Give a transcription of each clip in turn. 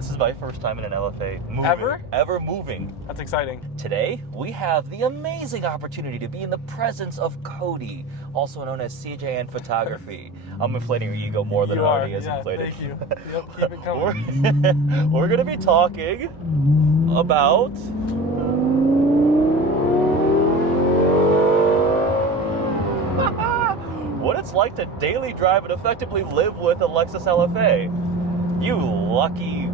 This is my first time in an LFA moving. Ever? Ever moving. That's exciting. Today, we have the amazing opportunity to be in the presence of Cody, also known as CJN Photography. I'm inflating your ego more than it already is inflated. Thank you. Yep, keep it coming. We're going to be talking about... what it's like to daily drive and effectively live with a Lexus LFA. You lucky.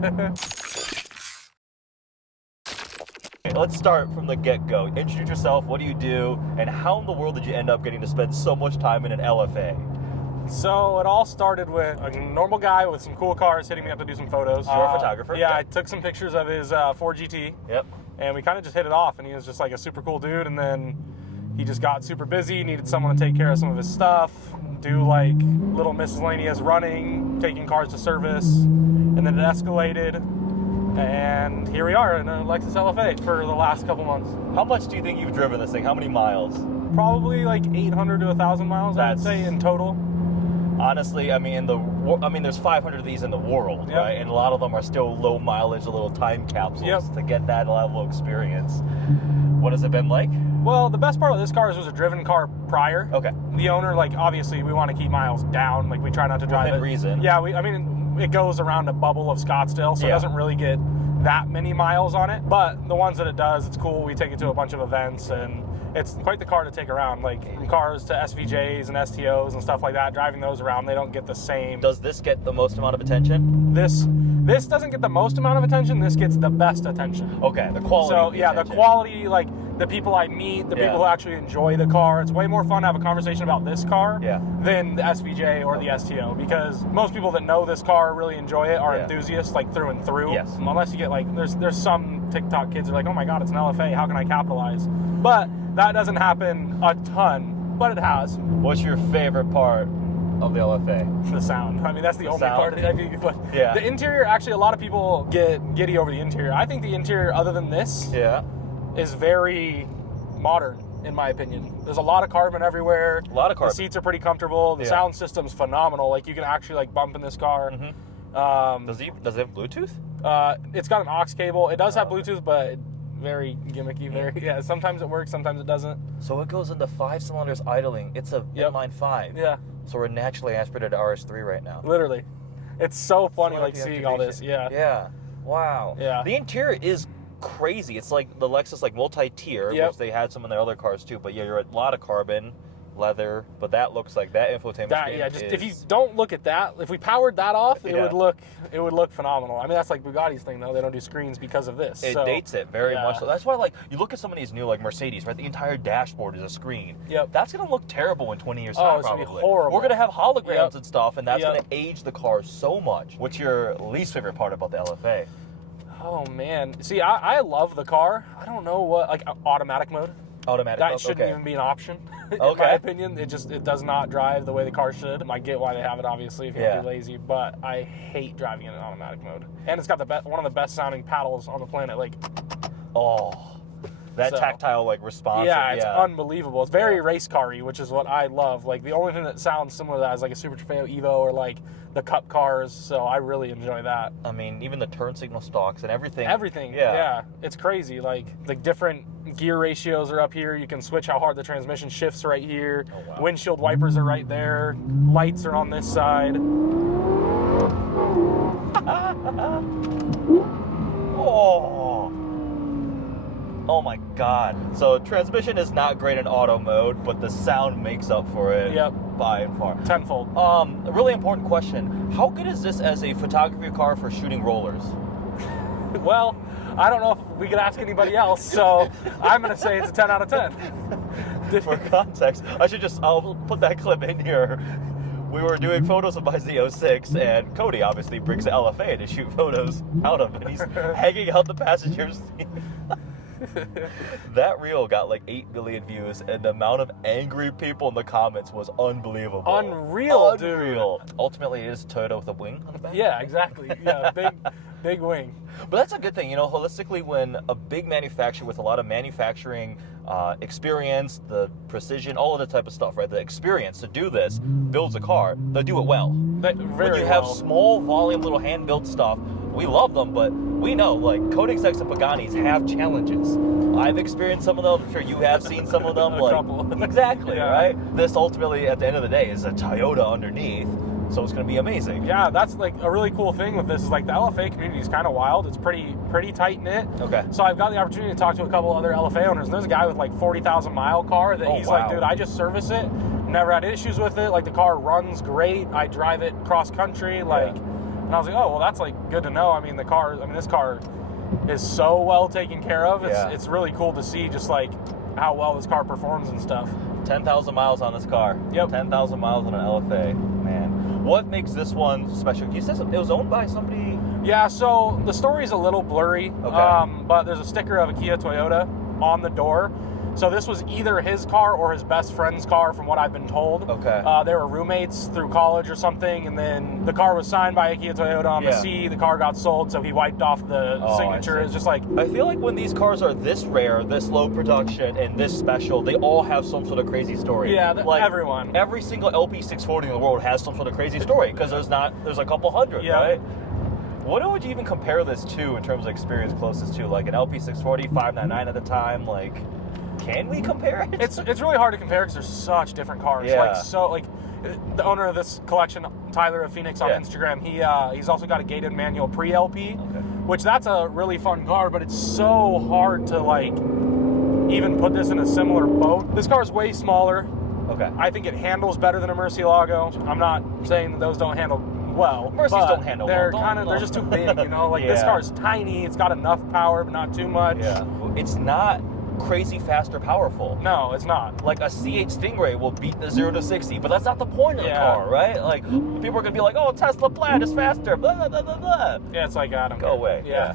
Let's start from the get-go. Introduce yourself, what do you do, and how in the world did you end up getting to spend so much time in an LFA? So it all started with a normal guy with some cool cars hitting me up to do some photos. You're a photographer? Yeah, Yep. I took some pictures of his Ford GT. Yep. And we kind of just hit it off, and he was just like a super cool dude, and then he just got super busy, needed someone to take care of some of his stuff, do like little miscellaneous running, taking cars to service, and then it escalated, and here we are in a Lexus LFA for the last couple months. How much do you think you've driven this thing? How many miles? Probably like 800 to 1,000 miles, I would say, in total. Honestly, I mean, there's 500 of these in the world, Yep. right? And a lot of them are still low mileage, little time capsules to get that level of experience. What has it been like? Well, the best part of this car is it was a driven car prior. Okay. The owner, like, obviously we want to keep miles down. Like, we try not to drive Within it. reason. Yeah, I mean, it goes around a bubble of Scottsdale, so it doesn't really get that many miles on it. But the ones that it does, it's cool. We take it to a bunch of events, and it's quite the car to take around. Like, from cars to SVJs and STOs and stuff like that, driving those around, they don't get the same. Does this get the most amount of attention? This doesn't get the most amount of attention. This gets the best attention. Okay, the quality. So, of the yeah, attention. the quality, like, the people I meet, the people who actually enjoy the car. It's way more fun to have a conversation about this car than the SVJ or the STO, because most people that know this car really enjoy it are enthusiasts, like, through and through. Yes. Unless you get, like, there's some TikTok kids that are like, oh my God, it's an LFA, how can I capitalize? But that doesn't happen a ton, but it has. What's your favorite part of the LFA? The sound. I mean, that's the only sound. part of it. I mean, the interior, actually, a lot of people get giddy over the interior. I think the interior, other than this, is very modern, in my opinion. There's a lot of carbon everywhere. A lot of carbon. The seats are pretty comfortable. The sound system's phenomenal. Like, you can actually, like, bump in this car. Does it have Bluetooth? It's got an aux cable. It does have Bluetooth, but very gimmicky. Very sometimes it works, sometimes it doesn't. So it goes into 5 cylinders idling. It's a inline 5. Yeah. So we're naturally aspirated to RS3 right now. Literally. It's so funny, like, seeing all this. Yeah. Wow. Yeah. The interior is crazy. It's like the Lexus, like, multi-tier, which they had some in their other cars too. But yeah, you're a lot of carbon, leather. But that looks like that infotainment screen. Yeah, just if you don't look at that, if we powered that off, it would look phenomenal. I mean, that's like Bugatti's thing, though. They don't do screens because of this. It dates it very much. So that's why, like, you look at some of these new, like, Mercedes, right? The entire dashboard is a screen. Yep. That's gonna look terrible in 20 years time. It's probably. gonna be horrible. We're gonna have holograms and stuff, and that's gonna age the car so much. What's your least favorite part about the LFA? Oh man, see, I love the car. I don't know what, like, automatic mode. Automatic That mode? shouldn't even be an option. In my opinion, it does not drive the way the car should. I get why they have it, obviously, if you're too lazy, but I hate driving in an automatic mode. And it's got one of the best sounding paddles on the planet. Like, that tactile, like, response. Yeah, it's unbelievable. It's very race car-y, which is what I love. Like, the only thing that sounds similar to that is like a Super Trofeo Evo or like the Cup cars, so I really enjoy that. I mean, even the turn signal stalks and everything. Everything, yeah. It's crazy. Like, the different gear ratios are up here. You can switch how hard the transmission shifts right here. Oh, wow. Windshield wipers are right there. Lights are on this side. Oh my God. So transmission is not great in auto mode, but the sound makes up for it by and far. Tenfold. A really important question. How good is this as a photography car for shooting rollers? Well, I don't know if we could ask anybody else, so I'm going to say it's a 10 out of 10. For context, I'll put that clip in here. We were doing photos of my Z06, and Cody obviously brings the LFA to shoot photos out of, and he's hanging out the passenger seat. That reel got like 8 million views, and the amount of angry people in the comments was unbelievable. Unreal, dude. Ultimately, it is Toyota with a wing on the back. Yeah, exactly. Yeah, big wing. But that's a good thing, you know, holistically, when a big manufacturer with a lot of manufacturing experience, the precision, all of the type of stuff, right? The experience to do this builds a car, they'll do it well. When you have small volume, little hand-built stuff, we love them, but we know, like, Koenigseggs and Paganis have challenges. I've experienced some of them. I'm sure you have seen some of them. A couple. Exactly, Yeah. right? This ultimately, at the end of the day, is a Toyota underneath, so it's going to be amazing. Yeah, that's like a really cool thing with this is like the LFA community is kind of wild. It's pretty tight knit. Okay. So I've got the opportunity to talk to a couple other LFA owners. And there's a guy with like 40,000 mile car that he's like, dude, I just service it. Never had issues with it. Like the car runs great. I drive it cross country. Like, and I was like, oh, well, that's like good to know. I mean, this car is so well taken care of. It's really cool to see just like how well this car performs and stuff. 10,000 miles on this car. Yep. 10,000 miles on an LFA. Man. What makes this one special? You said it was owned by somebody? Yeah, so the story's a little blurry. Okay. But there's a sticker of a Kia Toyota on the door. So this was either his car or his best friend's car, from what I've been told. Okay. They were roommates through college or something, and then the car was signed by a Kia Toyota on the C. The car got sold, so he wiped off the signature. It's just like... I feel like when these cars are this rare, this low production, and this special, they all have some sort of crazy story. Yeah, like, everyone. Every single LP640 in the world has some sort of crazy story, because there's a couple hundred, right? What would you even compare this to in terms of experience closest to? Like an LP640, 599 at the time, like... Can we compare it? It's really hard to compare because there's such different cars. Yeah. Like the owner of this collection, Tyler of Phoenix on Instagram, he's also got a gated manual pre-LP, which that's a really fun car, but it's so hard to like even put this in a similar boat. This car is way smaller. Okay. I think it handles better than a Murcielago. I'm not saying that those don't handle well. Mercies don't handle they're well. They're just too big, you know? Like this car is tiny, it's got enough power, but not too much. Yeah. It's not crazy fast or powerful. No, it's not. Like a C8 Stingray will beat the 0 to 60, but that's not the point of the car, right? Like people are gonna be like, "Oh, Tesla Plaid is faster." Blah blah blah blah blah. Yeah, it's like Adam. Go away. Yeah.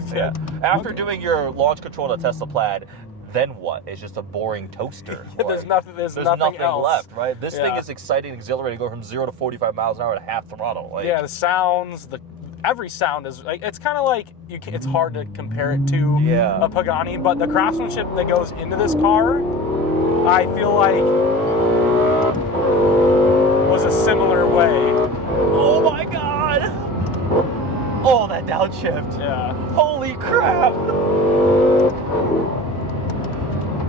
After doing your launch control to Tesla Plaid, then what? It's just a boring toaster. There's nothing else left, right? This thing is exciting, exhilarating, go from 0 to 45 miles an hour at half throttle. Like, the sounds, every sound is like, it's kind of like it's hard to compare it to a Pagani, but the craftsmanship that goes into this car, I feel like was a similar way. Oh my god! Oh, that downshift. Yeah. Holy crap!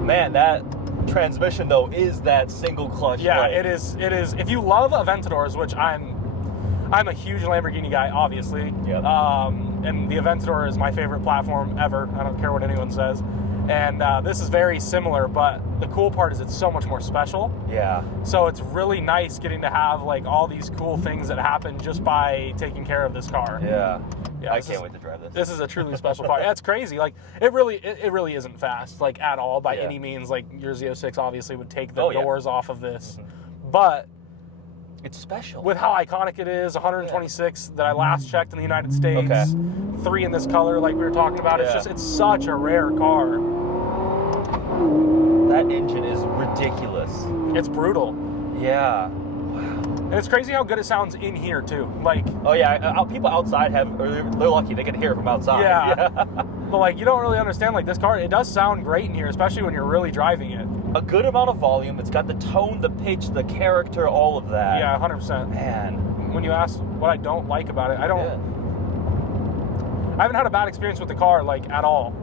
Man, that transmission though is that single clutch. Yeah, brake. it is. If you love Aventadors, which I'm a huge Lamborghini guy, obviously. Yep. And the Aventador is my favorite platform ever. I don't care what anyone says. And this is very similar, but the cool part is it's so much more special. Yeah. So it's really nice getting to have like all these cool things that happen just by taking care of this car. Yeah. I this can't wait to drive this. This is a truly special car. It's crazy. Like it really isn't fast, like at all by any means. Like your Z06 obviously would take the doors off of this, but it's special with how iconic it is. 126 that I last checked in the United States. 3 in this color, like we were talking about. It's such a rare car. That engine is ridiculous. It's brutal. Yeah. And it's crazy how good it sounds in here too. Like, oh yeah, people outside they're lucky they can hear it from outside. Yeah. But like, you don't really understand. Like this car, it does sound great in here, especially when you're really driving it. A good amount of volume. It's got the tone, the pitch, the character, all of that. Yeah, 100%. Man, when you ask what I don't like about it, I haven't had a bad experience with the car, like at all.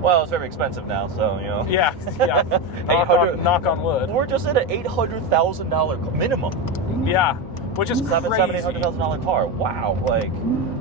Well, it's very expensive now, so, you know. Yeah. knock on wood. We're just at an $800,000 minimum. Yeah, which is crazy. $800,000 car. Wow, like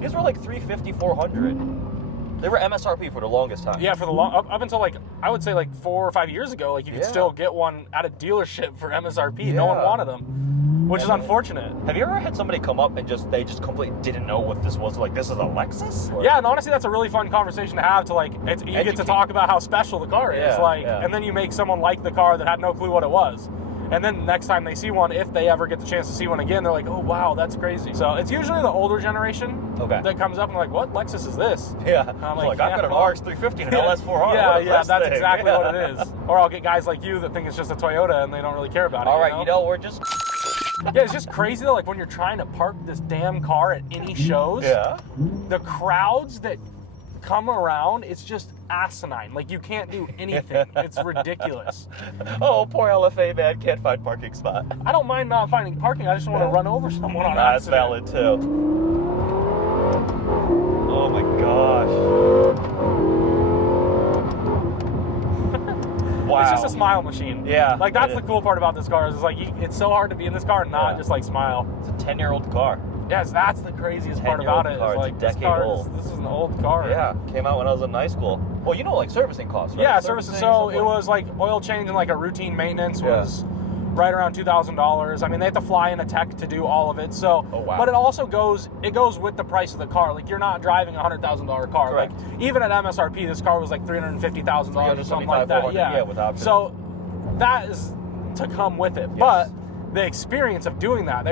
these were like $350,000, $400,000. They were MSRP for the longest time. Yeah, for the up until like I would say like 4 or 5 years ago, like you could still get one at a dealership for MSRP. Yeah. No one wanted them, which is unfortunate. Have you ever had somebody come up and they just completely didn't know what this was? Like, this is a Lexus? Or? Yeah, and honestly, that's a really fun conversation to have. To like, you get to talk about how special the car is, and then you make someone like the car that had no clue what it was. And then next time they see one, if they ever get the chance to see one again, they're like, oh, wow, that's crazy. So it's usually the older generation that comes up and like, what Lexus is this? Yeah. I'm like, I've got an RX 350 and an LS400. Yeah, that's exactly what it is. Or I'll get guys like you that think it's just a Toyota and they don't really care about it. All right, we're just... Yeah, it's just crazy though, like when you're trying to park this damn car at any shows, the crowds that come around, it's just asinine. Like you can't do anything. It's ridiculous. Oh, poor LFA man can't find parking spot. I don't mind not finding parking. I just don't want to run over someone on accident. That's valid too. Oh my gosh. Wow. It's just a smile machine. Yeah. Like, that's the cool part about this car. Is it's like, it's so hard to be in this car and not just, like, smile. It's a 10-year-old car. Yes, that's the craziest part about it. Car. Is like, It's a decade old. This is an old car. Yeah. Came out when I was in high school. Well, you know, like servicing costs, right? Yeah, servicing. So it was like oil change and like a routine maintenance was right around $2,000. I mean, they have to fly in a tech to do all of it. So, but it also goes with the price of the car. Like, you're not driving a $100,000 car. Correct. Like, even at MSRP, this car was like $350,000 or something like that. Yeah, with options. So that is to come with it. Yes. But the experience of doing that,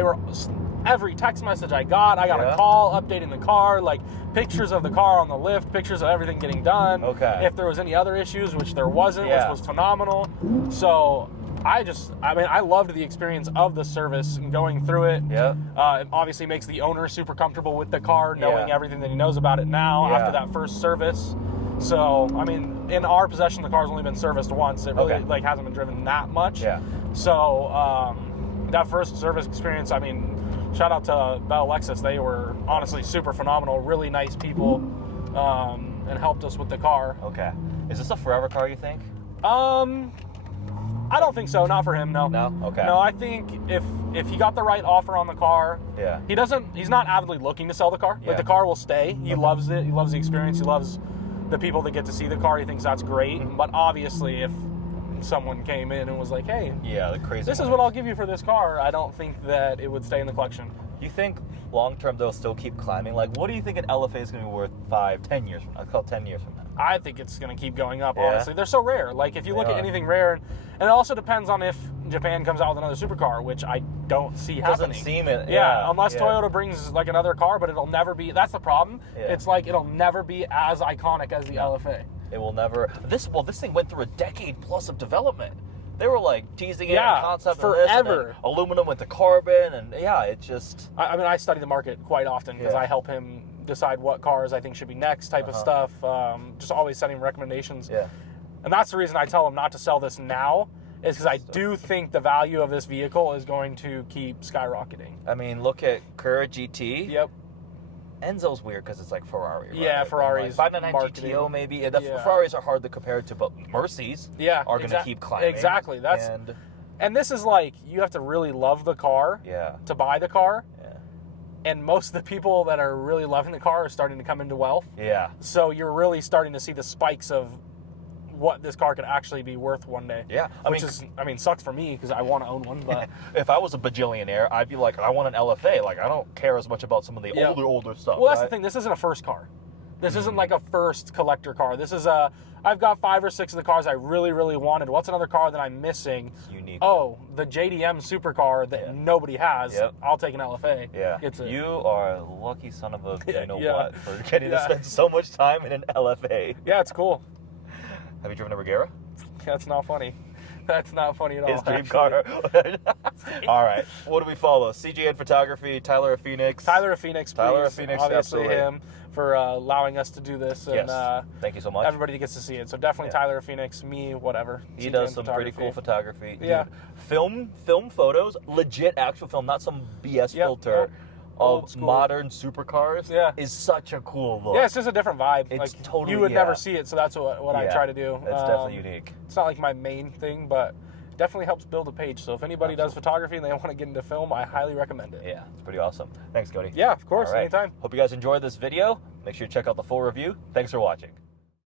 every text message I got a call updating the car, like pictures of the car on the lift, pictures of everything getting done. Okay. If there was any other issues, which there wasn't, which was phenomenal. So I loved the experience of the service and going through it. Yeah. It obviously makes the owner super comfortable with the car, knowing everything that he knows about it now after that first service. So, I mean, in our possession, the car's only been serviced once. It really like hasn't been driven that much. Yeah. So that first service experience, I mean, shout out to Bell Lexus. They were honestly super phenomenal, really nice people, and helped us with the car. Okay. Is this a forever car, you think? I don't think so. Not for him, no. No? Okay. No, I think if he got the right offer on the car, he's not avidly looking to sell the car. Like, the car will stay. He loves it. He loves the experience. He loves the people that get to see the car. He thinks that's great. But obviously, if someone came in and was like, hey, the crazy this is what I'll give you for this car, I don't think that it would stay in the collection. You think long term they'll still keep climbing? Like, what do you think an LFA is going to be worth 5, 10 years from now? I'd call it 10 years from now. I think it's going to keep going up, honestly. They're so rare. Like, if you look at anything rare, and it also depends on if Japan comes out with another supercar, which I don't see happening. Doesn't seem it. Unless Toyota brings, like, another car, but it'll never be. That's the problem. It's like, it'll never be as iconic as the LFA. It will never. This thing went through a decade plus of development. They were like teasing it, concept forever. And aluminum went to carbon, and it just. I mean, I study the market quite often because I help him decide what cars I think should be next, type of stuff. Just always sending recommendations. Yeah. And that's the reason I tell him not to sell this now, is because I do think the value of this vehicle is going to keep skyrocketing. I mean, look at Cura GT. Yep. Enzo's weird because it's like Ferrari, right? Yeah, Ferrari's like 599 GTO maybe. The Ferraris are hard to compare to, but Mercedes are going to keep climbing. Exactly. And this is like, you have to really love the car to buy the car. Yeah. And most of the people that are really loving the car are starting to come into wealth. Yeah. So you're really starting to see the spikes of what this car could actually be worth one day. Yeah. I mean, sucks for me because I want to own one, but if I was a bajillionaire, I'd be like, I want an LFA. Like, I don't care as much about some of the older stuff. Well, that's the thing. This isn't a first car. This isn't like a first collector car. This is I've got 5 or 6 of the cars I really, really wanted. What's another car that I'm missing? It's unique. Oh, the JDM supercar that nobody has. Yep. I'll take an LFA. Yeah. You are a lucky son of a what for getting to spend so much time in an LFA. Yeah, it's cool. Have you driven a Regera? That's not funny. That's not funny at all. His dream car. All right. What do we follow? CGN Photography, Tyler of Phoenix. Tyler of Phoenix, please. Tyler of Phoenix, obviously absolutely. Him for allowing us to do this. And, thank you so much. Everybody that gets to see it. So definitely Tyler of Phoenix, me, whatever. He does some pretty cool photography. Yeah. Dude, film photos, legit actual film, not some BS filter. Of modern supercars is such a cool look. Yeah, it's just a different vibe. It's like, totally, you would never see it, so that's what I try to do. It's definitely unique. It's not like my main thing, but it definitely helps build a page. So if anybody does photography and they want to get into film, I highly recommend it. Yeah, it's pretty awesome. Thanks, Cody. Yeah, of course, anytime. Hope you guys enjoyed this video. Make sure you check out the full review. Thanks for watching.